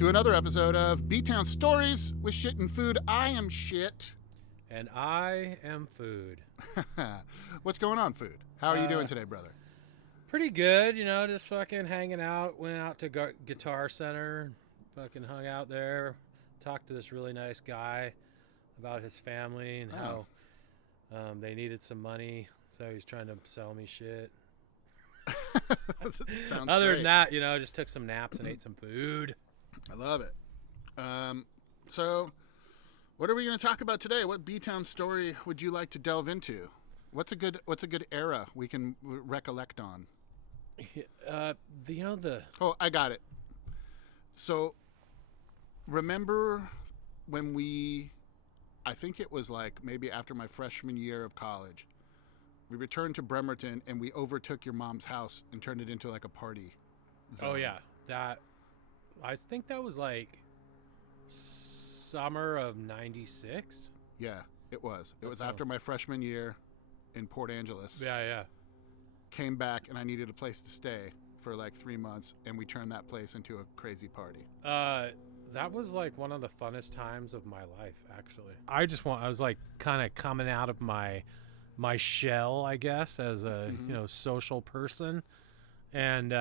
to another episode of B-Town Stories with Shit and Food. I am Shit. And I am Food. What's going on, Food? How are you doing today, brother? Pretty good, just fucking hanging out. Went out to Guitar Center, fucking hung out there, talked to this really nice guy about his family and how they needed some money, so he's trying to sell me shit. Sounds Other great. than that, just took some naps and ate some food. I love it. So, what are we going to talk about today? What B-Town story would you like to delve into? What's a good era we can recollect on? Oh, I got it. So, remember when I think it was like maybe after my freshman year of college, we returned to Bremerton and we overtook your mom's house and turned it into like a party zone. Oh yeah, I think that was like summer of '96. Yeah, it was. It was after my freshman year in Port Angeles. Yeah. Came back and I needed a place to stay for like 3 months, and we turned that place into a crazy party. That was like one of the funnest times of my life, actually. I was like kind of coming out of my shell, I guess, as a social person, and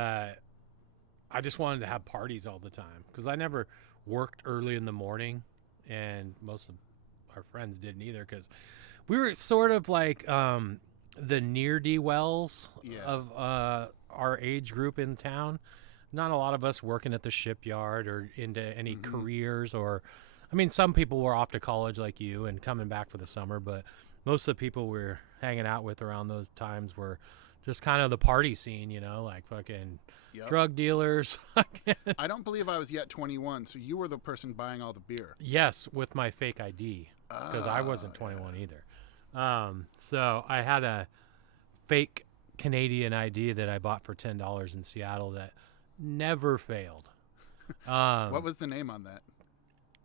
I just wanted to have parties all the time because I never worked early in the morning, and most of our friends didn't either because we were sort of like the ne'er-do-wells of our age group in town. Not a lot of us working at the shipyard or into any careers, or some people were off to college like you and coming back for the summer, but most of the people we were hanging out with around those times were just kind of the party scene, like fucking drug dealers. I don't believe I was yet 21, so you were the person buying all the beer. Yes, with my fake ID, because I wasn't 21 either. So I had a fake Canadian ID that I bought for $10 in Seattle that never failed. What was the name on that?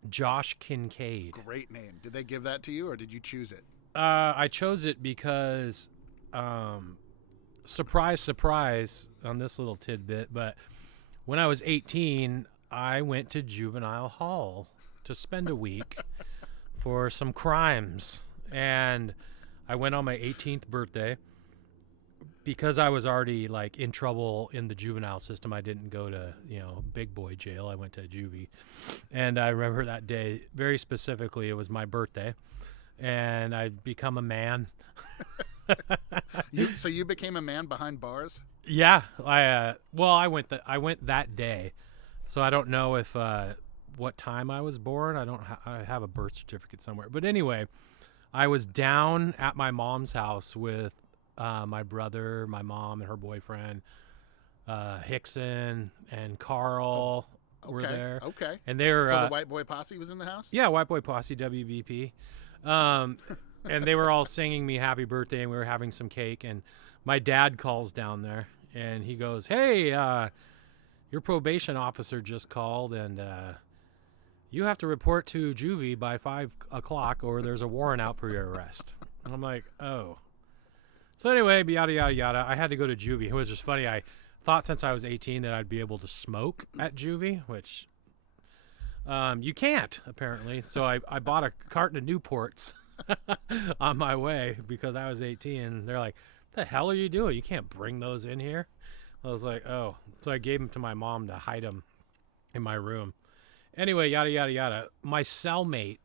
Josh Kincaid. Great name. Did they give that to you, or did you choose it? I chose it because, surprise, surprise on this little tidbit, but when I was 18, I went to juvenile hall to spend a week for some crimes. And I went on my 18th birthday. Because I was already like in trouble in the juvenile system, I didn't go to, big boy jail. I went to juvie. And I remember that day very specifically. It was my birthday. And I'd become a man. So you became a man behind bars? Yeah, I went that day, so I don't know if what time I was born. I have a birth certificate somewhere, but anyway, I was down at my mom's house with my brother, my mom, and her boyfriend, Hickson and Carl were there. Okay, and they were so the White Boy Posse was in the house. Yeah, White Boy Posse, WBP. And they were all singing me happy birthday, and we were having some cake, and my dad calls down there, and he goes, "Hey, your probation officer just called, and you have to report to juvie by 5 o'clock, or there's a warrant out for your arrest." And I'm like, oh. So anyway, yada, yada, yada. I had to go to juvie. It was just funny. I thought since I was 18 that I'd be able to smoke at juvie, which you can't, apparently. So I bought a carton of Newports on my way because I was 18. And they're like, "What the hell are you doing? You can't bring those in here." I was like, oh. So I gave them to my mom to hide them in my room. Anyway, yada, yada, yada. My cellmate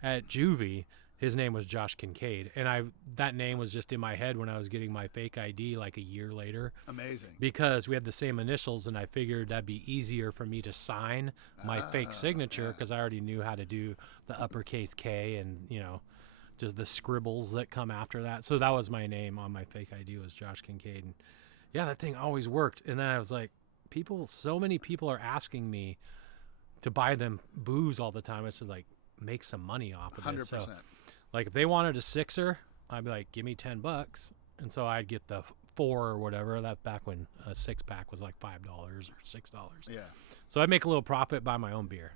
at juvie, his name was Josh Kincaid. And that name was just in my head when I was getting my fake ID like a year later. Amazing. Because we had the same initials, and I figured that'd be easier for me to sign my fake signature because I already knew how to do the uppercase K and, just the scribbles that come after that. So that was my name on my fake ID, was Josh Kincaid. And yeah, that thing always worked. And then I was like, so many people are asking me to buy them booze all the time. I should like make some money off of 100%. it. So like if they wanted a sixer, I'd be like, give me $10. And so I'd get the 4 or whatever. That back when a 6-pack was like $5 or $6. Yeah. So I'd make a little profit, buy my own beer,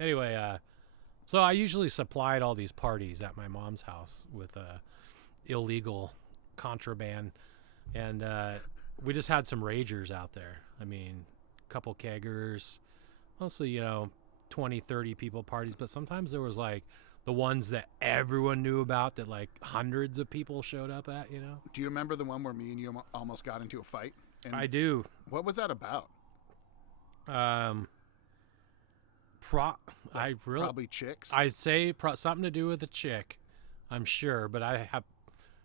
Anyway, so I usually supplied all these parties at my mom's house with illegal contraband. And we just had some ragers out there. I mean, a couple keggers, mostly, 20, 30 people parties, but sometimes there was like the ones that everyone knew about that like hundreds of people showed up at, Do you remember the one where me and you almost got into a fight? And I do. what was that about? Um, I really, Probably chicks. I'd say something to do with a chick, I'm sure, but I have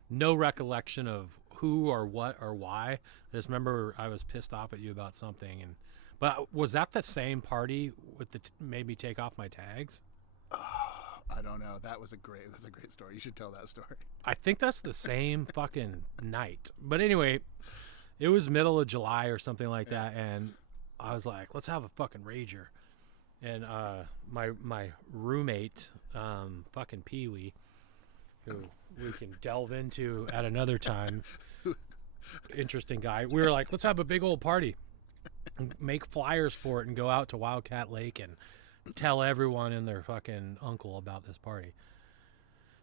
no recollection of who or what or why. I just remember I was pissed off at you about something, but was that the same party with made me take off my tags? I don't know. That's a great story. You should tell that story. I think that's the same fucking night. But anyway, it was middle of July or something like that, and I was like, let's have a fucking rager. And my roommate, fucking Pee-wee, who we can delve into at another time, interesting guy, we were like, let's have a big old party, and make flyers for it, and go out to Wildcat Lake and tell everyone and their fucking uncle about this party.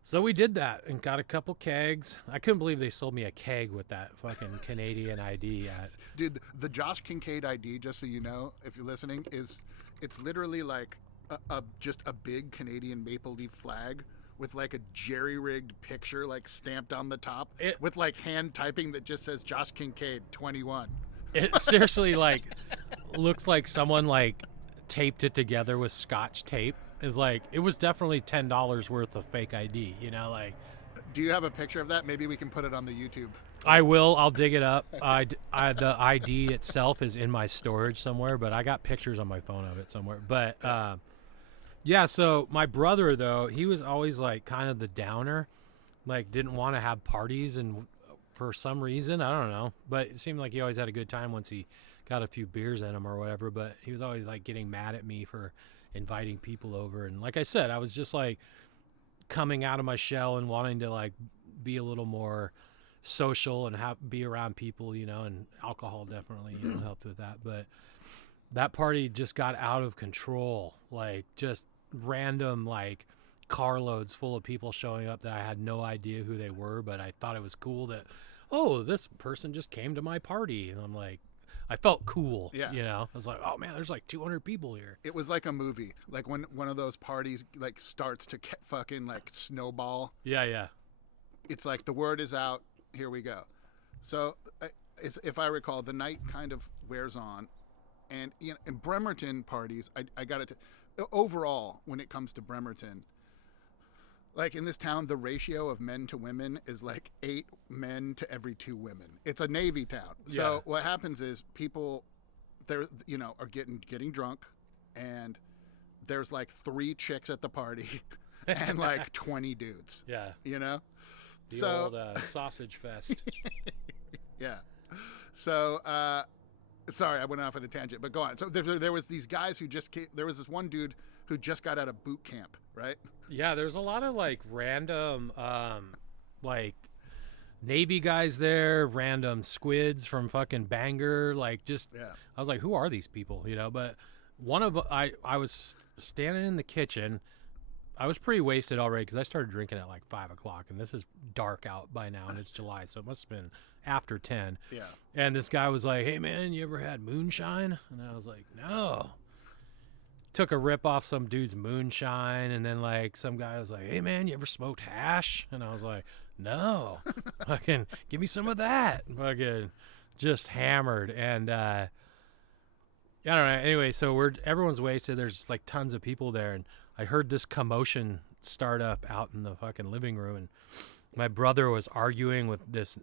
So we did that and got a couple kegs. I couldn't believe they sold me a keg with that fucking Canadian ID at. Dude, the Josh Kincaid ID, just so you know, if you're listening, it's literally like just a big Canadian maple leaf flag with like a jerry-rigged picture like stamped on the top with like hand typing that just says Josh Kincaid 21. It seriously like looks like someone like taped it together with Scotch tape. It's like, it was definitely $10 worth of fake ID, like. Do you have a picture of that? Maybe we can put it on the YouTube. I will. I'll dig it up. The ID itself is in my storage somewhere, but I got pictures on my phone of it somewhere. But yeah, so my brother, though, he was always like kind of the downer, like didn't want to have parties, and for some reason, I don't know, but it seemed like he always had a good time once he got a few beers in him or whatever. But he was always like getting mad at me for inviting people over, and like I said, I was just like coming out of my shell and wanting to like be a little more social and be around people, and alcohol definitely helped with that. But that party just got out of control, like just random like carloads full of people showing up that I had no idea who they were, but I thought it was cool that, oh, this person just came to my party, and I'm like, I felt cool. Yeah. I was like, oh man, there's like 200 people here. It was like a movie, like when one of those parties like starts to fucking like snowball. Yeah. It's like the word is out. Here we go. So, if I recall, the night kind of wears on, and in Bremerton parties, I got it. Overall, when it comes to Bremerton, like in this town, the ratio of men to women is like 8 men to every 2 women. It's a Navy town. So what happens is people, are getting drunk, and there's like 3 chicks at the party, and like 20 dudes. Yeah. The old sausage fest. Yeah. So, sorry, I went off on a tangent, but go on. So there was these guys who just came, there was this one dude who just got out of boot camp, right? Yeah, there's a lot of like random like Navy guys there, random squids from fucking Bangor, like just I was like, who are these people, but one of I was standing in the kitchen. I was pretty wasted already because I started drinking at like 5 o'clock, and this is dark out by now, and it's July, so it must have been after 10. Yeah. And this guy was like, hey man, you ever had moonshine? And I was like, no. Took a rip off some dude's moonshine, and then like some guy was like, hey man, you ever smoked hash? And I was like, no. Fucking give me some of that. Fucking just hammered. And I don't know. Anyway, so everyone's wasted. There's like tons of people there, and I heard this commotion start up out in the fucking living room, and my brother was arguing with this.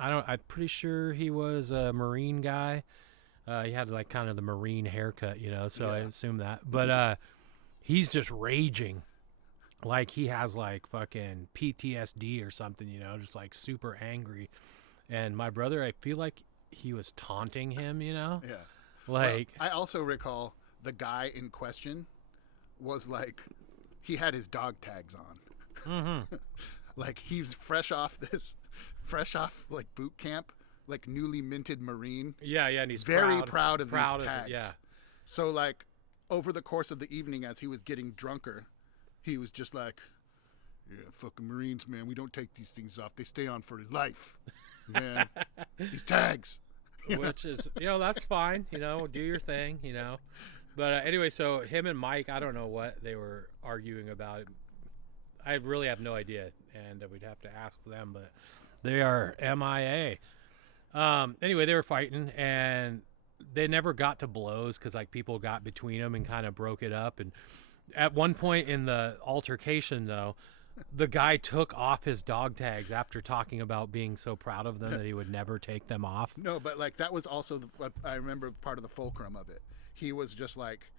I'm pretty sure he was a Marine guy. He had like kind of the Marine haircut, so I assume that. But he's just raging, like he has like fucking PTSD or something, just like super angry. And my brother, I feel like he was taunting him, Yeah. Like, well, I also recall the guy in question was like, he had his dog tags on. Mm-hmm. Like he's fresh off like boot camp, like newly minted Marine. Yeah, and he's very proud of these it, tags. yeah. So like over the course of the evening, as he was getting drunker, he was just like, yeah, fucking Marines, man, we don't take these things off. They stay on for life. Man, these tags. Which is, that's fine, do your thing, But anyway, so him and Mike, I don't know what they were arguing about. I really have no idea, and we'd have to ask them, but they are MIA. Anyway, they were fighting, and they never got to blows because like people got between them and kind of broke it up. And at one point in the altercation, though, the guy took off his dog tags after talking about being so proud of them that he would never take them off. No, but like that was also I remember part of the fulcrum of it. He was just like,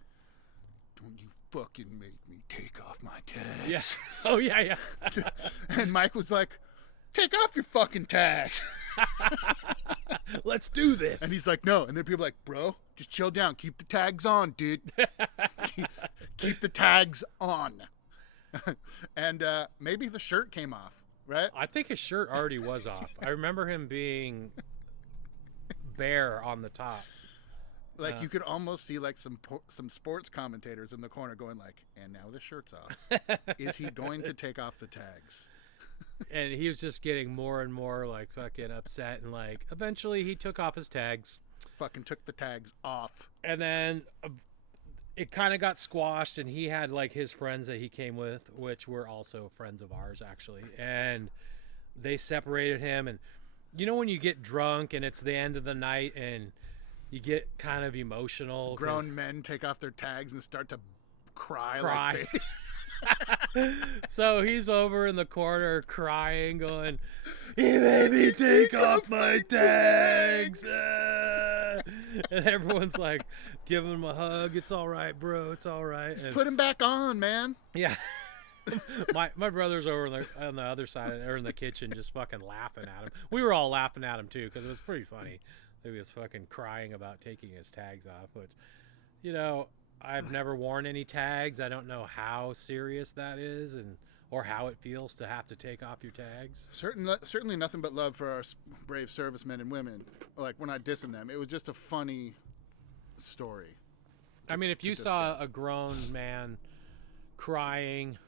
"Don't you fucking make me take off my tags." Yes. Oh yeah. And Mike was like, "Take off your fucking tags." Let's do this. And he's like, "No." And then people are like, "Bro, just chill down. Keep the tags on, dude. keep the tags on." And maybe the shirt came off, right? I think his shirt already was off. I remember him being bare on the top. Like you could almost see like some sports commentators in the corner going like, "And now the shirt's off. Is he going to take off the tags?" And he was just getting more and more like fucking upset, and like eventually he took off his tags. Fucking took the tags off. And then it kind of got squashed, and he had like his friends that he came with, which were also friends of ours actually, and they separated him. And you know when you get drunk and it's the end of the night and you get kind of emotional. Grown men take off their tags and start to cry. Like babies. So he's over in the corner crying, going, "He made me take off my tags." And everyone's like giving him a hug. "It's all right, bro. It's all right." Just put him back on, man. Yeah. my brother's over on the other side, or in the kitchen, just fucking laughing at him. We were all laughing at him too because it was pretty funny. He was fucking crying about taking his tags off, which, you know, I've never worn any tags. I don't know how serious that is, or how it feels to have to take off your tags. Certainly nothing but love for our brave servicemen and women. Like, we're not dissing them. It was just a funny story. I mean, if you saw a grown man crying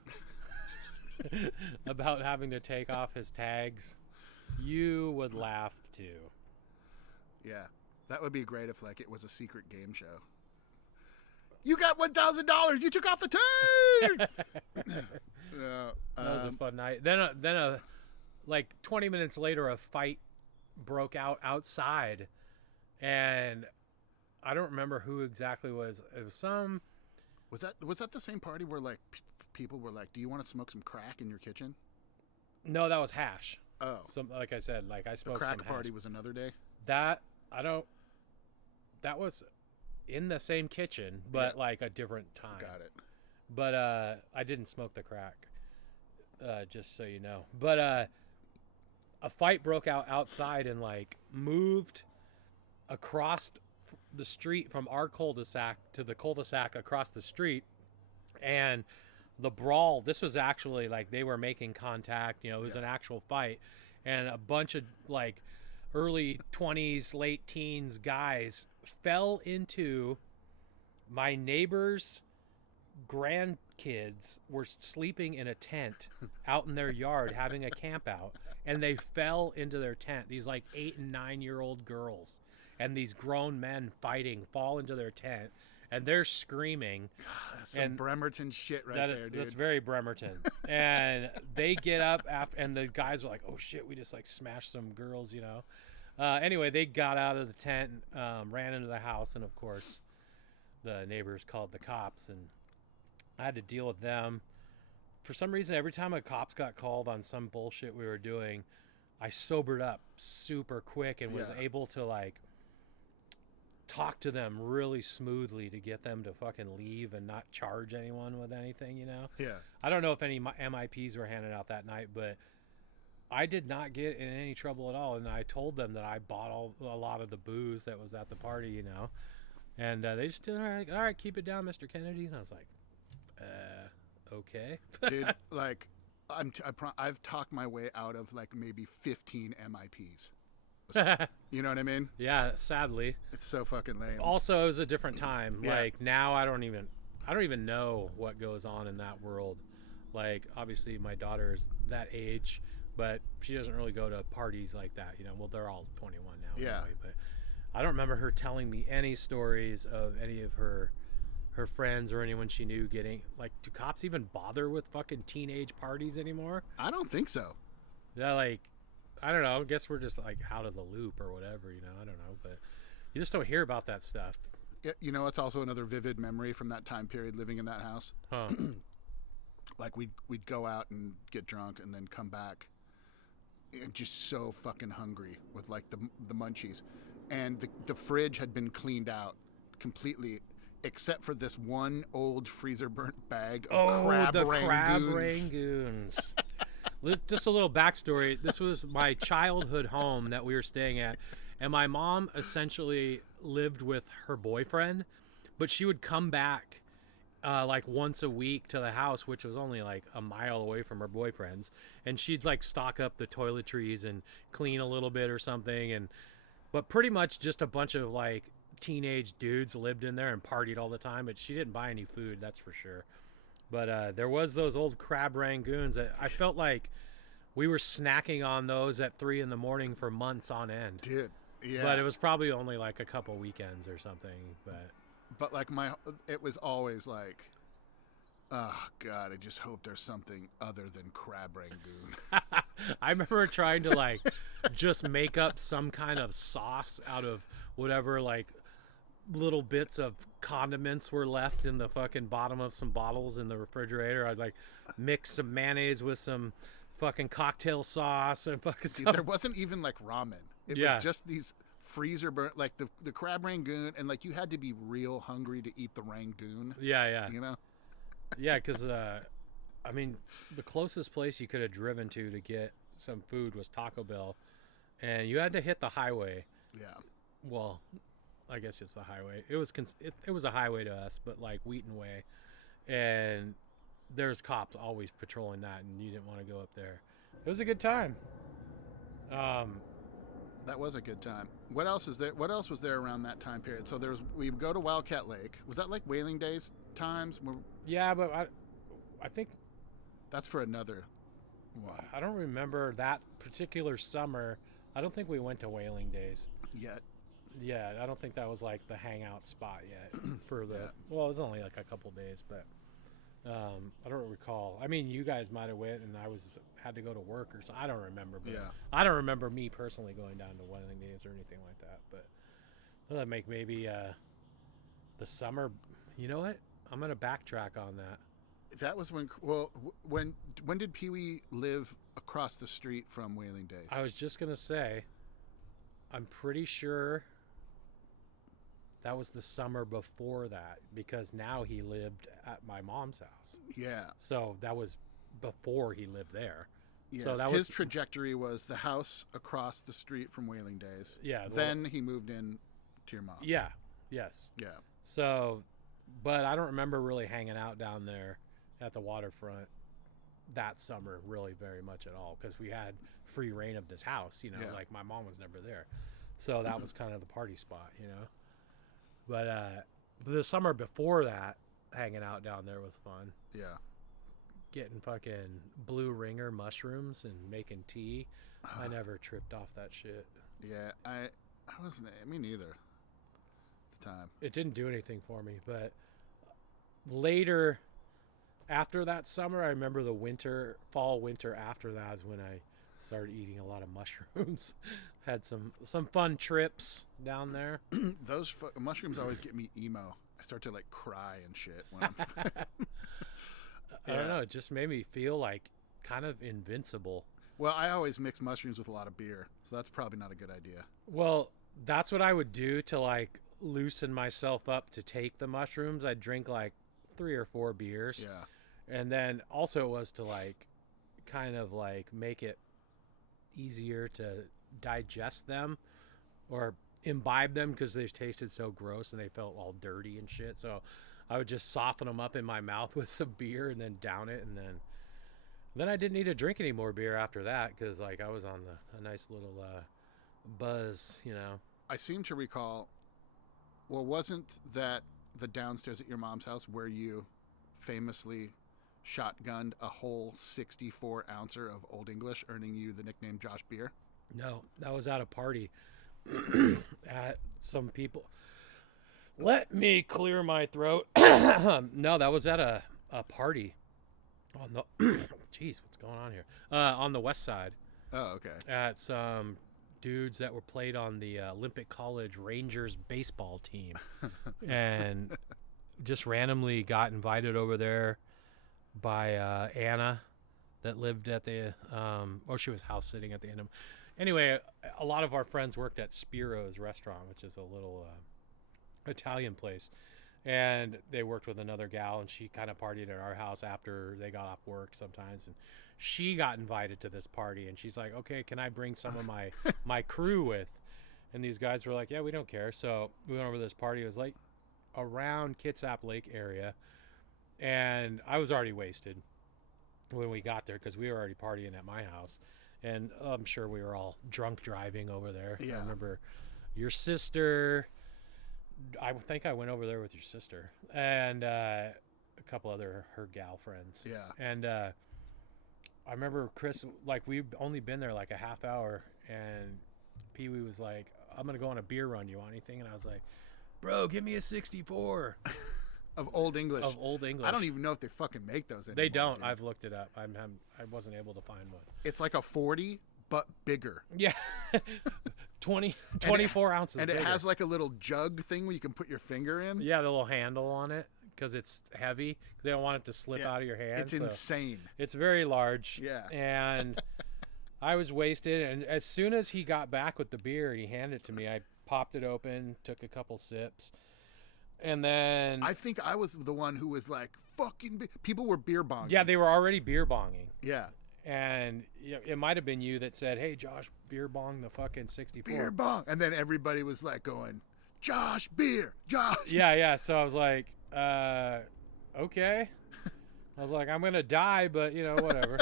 about having to take off his tags, you would laugh too. Yeah, that would be great if like it was a secret game show. "You got $1,000. You took off the tag." No, that was a fun night. Then like 20 minutes later, a fight broke out outside, and I don't remember who exactly it was. It was some. Was that the same party where like people were like, "Do you want to smoke some crack in your kitchen?" No, that was hash. Oh, Like I said, like I smoked the some crack hash. party was another day. That was in the same kitchen, but like a different time. Got it. But I didn't smoke the crack, just so you know. But a fight broke out outside and like moved across the street from our cul-de-sac to the cul-de-sac across the street. And the brawl, this was actually like they were making contact, you know, it was an actual fight. And a bunch of like early 20s, late teens guys fell into my neighbor's grandkids were sleeping in a tent out in their yard having a camp out, and they fell into their tent. These like 8 and 9-year-old girls and these grown men fighting fall into their tent, and they're screaming. That's some Bremerton shit right there, dude. That's very Bremerton. And they get up after, and the guys are like, "Oh shit, we just like smashed some girls," you know. Anyway, they got out of the tent, ran into the house, and of course the neighbors called the cops, and I had to deal with them. For some reason, every time a cops got called on some bullshit we were doing, I sobered up super quick and was able to like talk to them really smoothly to get them to fucking leave and not charge anyone with anything, you know? Yeah. I don't know if any MIPs were handed out that night, but I did not get in any trouble at all. And I told them that I bought a lot of the booze that was at the party, you know? And they just did, all right, keep it down, Mr. Kennedy. And I was like, okay. Dude, like, I've talked my way out of like maybe 15 MIPs. You know what I mean? Yeah, sadly. It's so fucking lame. Also, it was a different time. Yeah. Like now I don't even know what goes on in that world. Like obviously my daughter is that age, but she doesn't really go to parties like that, you know. Well, they're all 21 now anyway, but I don't remember her telling me any stories of any of her her friends or anyone she knew getting like. Do cops even bother with fucking teenage parties anymore? I don't think so. Yeah, like I don't know. I guess we're just like out of the loop or whatever. I don't know, but you just don't hear about that stuff. You know, it's also another vivid memory from that time period living in that house. Huh. Like we'd go out and get drunk and then come back just so fucking hungry with like the munchies, and the fridge had been cleaned out completely except for this one old freezer burnt bag of crab rangoons. Just a little backstory. This was my childhood home that we were staying at, and my mom essentially lived with her boyfriend, but she would come back like once a week to the house, which was only like a mile away from her boyfriend's, and she'd like stock up the toiletries and clean a little bit or something, but pretty much just a bunch of like teenage dudes lived in there and partied all the time, but she didn't buy any food, that's for sure. But there was those old crab rangoons that I felt like we were snacking on those at 3 a.m. for months on end. Dude, yeah. But it was probably only like a couple weekends or something. But like it was always like, oh God, I just hope there's something other than crab rangoon. I remember trying to like just make up some kind of sauce out of whatever like little bits of condiments were left in the fucking bottom of some bottles in the refrigerator. I'd like mix some mayonnaise with some fucking cocktail sauce and fucking stuff. There wasn't even like ramen. It was just these freezer burnt, like the crab rangoon, and like you had to be real hungry to eat the rangoon. Yeah. You know? Yeah, because I mean, the closest place you could have driven to get some food was Taco Bell, and you had to hit the highway. Yeah. Well, I guess it's the highway. It was a highway to us, but like Wheaton Way, and there's cops always patrolling that, and you didn't want to go up there. It was a good time. That was a good time. What else is there? What else was there around that time period? So we would go to Wildcat Lake. Was that like Whaling Days times? Yeah, but I think that's for another one. I don't remember that particular summer. I don't think we went to Whaling Days yet. Yeah, I don't think that was like the hangout spot yet for the. Yeah. Well, it was only like a couple days, but I don't recall. I mean, you guys might have went, and I had to go to work or so. I don't remember. But yeah. I don't remember me personally going down to Whaling Days or anything like that. But that make maybe the summer. You know what? I'm gonna backtrack on that. That was when. Well, when did Pee Wee live across the street from Whaling Days? I was just gonna say. I'm pretty sure. That was the summer before that, because now he lived at my mom's house. Yeah. So that was before he lived there. Yes. So that his trajectory was the house across the street from Whaling Days. Yeah. Then he moved in to your mom. Yeah. Yes. Yeah. So, but I don't remember really hanging out down there at the waterfront that summer really very much at all, because we had free reign of this house, yeah. Like my mom was never there. So that was kind of the party spot, But the summer before that, hanging out down there was fun. Yeah. Getting fucking blue ringer mushrooms and making tea. I never tripped off that shit. Yeah, I wasn't. Me neither. At the time, it didn't do anything for me. But later, after that summer, I remember the fall winter after that is when I started eating a lot of mushrooms. Had some fun trips down there. Those mushrooms always get me emo. I start to like cry and shit when I'm I don't know, it just made me feel like kind of invincible. Well, I always mix mushrooms with a lot of beer, so that's probably not a good idea. Well, that's what I would do to like loosen myself up to take the mushrooms. I'd drink like 3 or 4 beers. Yeah. And then also it was to like kind of like make it easier to digest them or imbibe them, because they tasted so gross and they felt all dirty and shit. So I would just soften them up in my mouth with some beer and then down it, and then I didn't need to drink any more beer after that, because like I was on a nice little buzz. I seem to recall, well, wasn't that the downstairs at your mom's house where you famously shotgunned a whole 64-ouncer of Old English, earning you the nickname Josh Beer? No, that was at a party at some people. Let me clear my throat. No, that was at a party on the. Jeez, what's going on here? On the west side. Oh, okay. At some dudes that were played on the Olympic College Rangers baseball team, and just randomly got invited over there by Anna, that lived at the or she was house sitting at the end of. Anyway, a lot of our friends worked at Spiro's restaurant, which is a little Italian place, and they worked with another gal, and she kind of partied at our house after they got off work sometimes, and she got invited to this party, and she's like, okay, can I bring some of my crew with? And these guys were like, yeah, we don't care. So we went over to this party. It was like around Kitsap Lake area, and I was already wasted when we got there because we were already partying at my house, and I'm sure we were all drunk driving over there. Yeah. I remember your sister, I think I went over there with your sister and a couple other her gal friends. Yeah. And I remember Chris, like, we'd only been there like a half hour, and Pee Wee was like, I'm gonna go on a beer run, you want anything? And I was like, bro, give me a 64 Of Old English. of Old English. I don't even know if they fucking make those anymore. They don't. dude. I've looked it up. I wasn't able to find one. It's like a 40, but bigger. Yeah. 24 ounces And it bigger. has like a little jug thing where you can put your finger in. Yeah, the little handle on it, because it's heavy. They don't want it to slip out of your hand. It's so insane. it's very large. Yeah. And I was wasted, and as soon as he got back with the beer and he handed it to me, I popped it open, took a couple sips, and then I think I was the one who was like, fucking people were beer bonging. yeah, they were already beer bonging. Yeah. And it might have been you that said, hey, Josh, beer bong the fucking 64. Beer bong. And then everybody was like going, Josh, beer, Josh. Yeah. So I was like, okay. I was like, I'm going to die, but, whatever.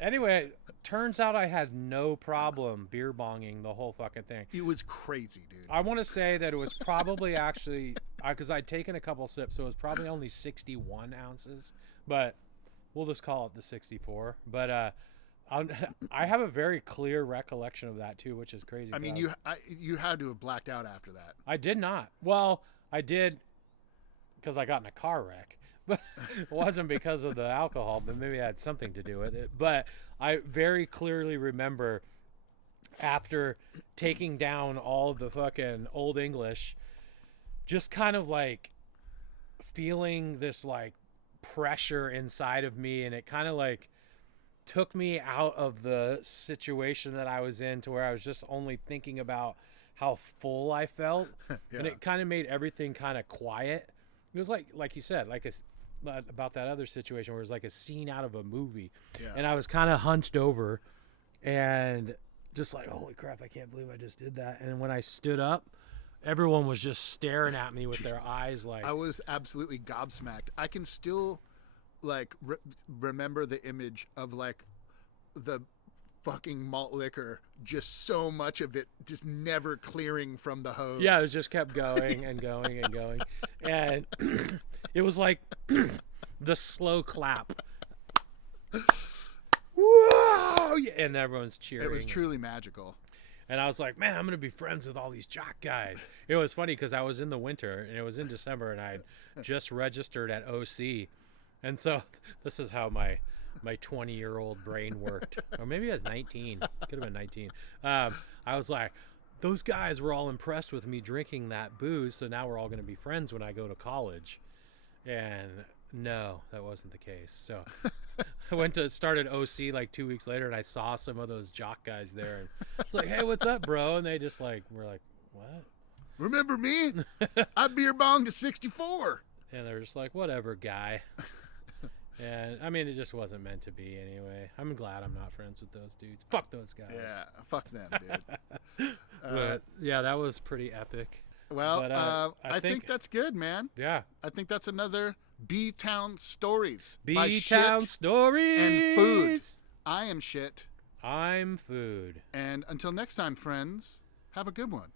Anyway, turns out I had no problem beer bonging the whole fucking thing. It was crazy, dude. I want to say that it was probably actually, because I'd taken a couple sips, so it was probably only 61 ounces, but we'll just call it the 64. But I have a very clear recollection of that too, which is crazy. I mean, you had to have blacked out after that. I did not. Well, I did because I got in a car wreck. But it wasn't because of the alcohol, but maybe it had something to do with it. But I very clearly remember after taking down all the fucking Old English, just kind of like feeling this like pressure inside of me, and it kind of like took me out of the situation that I was in, to where I was just only thinking about how full I felt. Yeah. And it kind of made everything kind of quiet. It was like you said, like about that other situation where it was like a scene out of a movie. Yeah. And I was kind of hunched over and just like, holy crap, I can't believe I just did that. And when I stood up, everyone was just staring at me with their eyes like, I was absolutely gobsmacked. I can still like remember the image of like the fucking malt liquor, just so much of it just never clearing from the hose. yeah, it just kept going and going and going. And it was like the slow clap. Whoa! And everyone's cheering. It was truly magical. And I was like, man, I'm going to be friends with all these jock guys. It was funny because I was in the winter, and it was in December, and I just registered at OC. And so this is how my 20-year-old brain worked. Or maybe I was 19. Could have been 19. I was like, those guys were all impressed with me drinking that booze, so now we're all going to be friends when I go to college. And no, that wasn't the case. So I started OC like 2 weeks later, and I saw some of those jock guys there. And it's like, hey, what's up, bro? And they just like were like, what? Remember me? I beer bonged a 64. And they're just like, whatever, guy. And I mean, it just wasn't meant to be anyway. I'm glad I'm not friends with those dudes. Fuck those guys. Yeah, fuck them, dude. But yeah, that was pretty epic. Well, But, I think that's good, man. Yeah. I think that's another B-Town Stories. by B-Town Shit Stories. and Food. I am Shit. I'm Food. And until next time, friends, have a good one.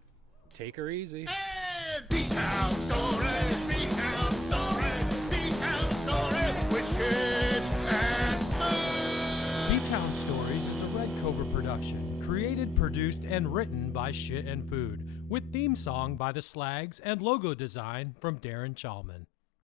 Take her easy. Hey, B-Town Stories, B-Town Stories, B-Town Stories with Shit and Food. B-Town Stories is a Red Cobra production. production. Created, produced, and written by Shit and Food. With theme song by The Slags and logo design from Darren Chalman.